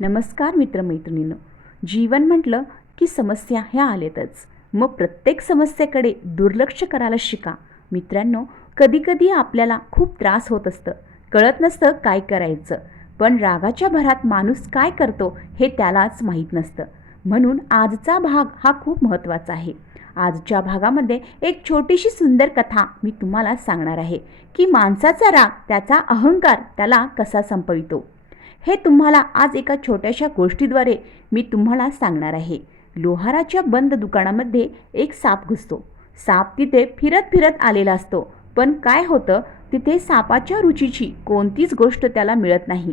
नमस्कार मित्रमैत्रिणींनो. जीवन म्हटलं की समस्या ह्या आलेतच मग प्रत्येक समस्येकडे दुर्लक्ष करायला शिका. मित्रांनो कधीकधी आपल्याला खूप त्रास होत असतं. कळत नसतं काय करायचं. पण रागाच्या भरात माणूस काय करतो हे त्यालाच माहीत नसतं. म्हणून आजचा भाग हा खूप महत्त्वाचा आहे. आजच्या भागामध्ये एक छोटीशी सुंदर कथा मी तुम्हाला सांगणार आहे की माणसाचा राग त्याचा अहंकार त्याला कसा संपवितो? हे तुम्हाला आज एका छोट्याशा गोष्टीद्वारे मी तुम्हाला सांगणार आहे. लोहाराच्या बंद दुकानामध्ये एक साप घुसतो. साप तिथे फिरत फिरत आलेला असतो. पण काय होतं तिथे सापाच्या रुचीची कोणतीच गोष्ट त्याला मिळत नाही.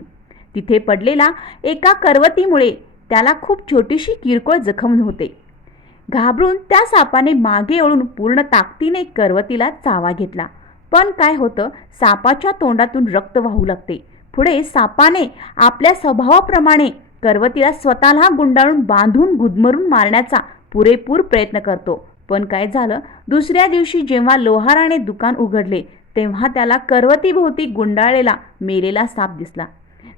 तिथे पडलेला एका करवतीमुळे त्याला खूप छोटीशी किरकोळ जखम होते. घाबरून त्या सापाने मागे ओळून पूर्ण ताकदीने करवतीला चावा घेतला. पण काय होतं सापाच्या तोंडातून रक्त वाहू लागते. पुढे सापाने आपल्या स्वभावाप्रमाणे करवतीला स्वतःला गुंडाळून बांधून गुदमरून मारण्याचा पुरेपूर प्रयत्न करतो. पण काय झालं? दुसऱ्या दिवशी जेव्हा लोहाराने दुकान उघडले तेव्हा त्याला करवतीभोवती गुंडाळलेला मेलेला साप दिसला.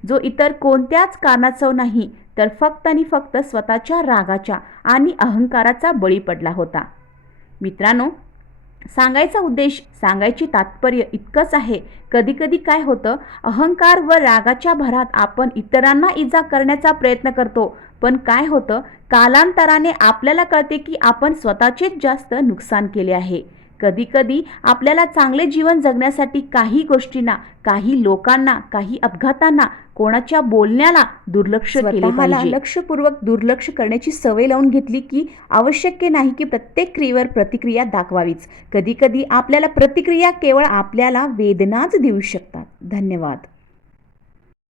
जो इतर कोणत्याच कारणाचं नाही तर फक्त आणि फक्त स्वतःच्या रागाच्या आणि अहंकाराचा बळी पडला होता. मित्रांनो सांगायचा उद्देश सांगायची तात्पर्य इतकंच आहे. कधीकधी काय होतं अहंकार व रागाच्या भरात आपण इतरांना इजा करण्याचा प्रयत्न करतो. पण काय होतं कालांतराने आपल्याला कळते की आपण स्वतःचेच जास्त नुकसान केले आहे. कधीकधी आपल्याला चांगले जीवन जगण्यासाठी काही गोष्टींना काही लोकांना काही अपघातांना कोणाच्या बोलण्याला दुर्लक्ष केले पाहिजे. लक्षपूर्वक दुर्लक्ष करण्याची सवय लावून घेतली की आवश्यक नाही की प्रत्येक क्रियेवर प्रतिक्रिया दाखवावीच. कधीकधी आपल्याला प्रतिक्रिया केवळ आपल्याला वेदनाच देऊ शकतात. धन्यवाद.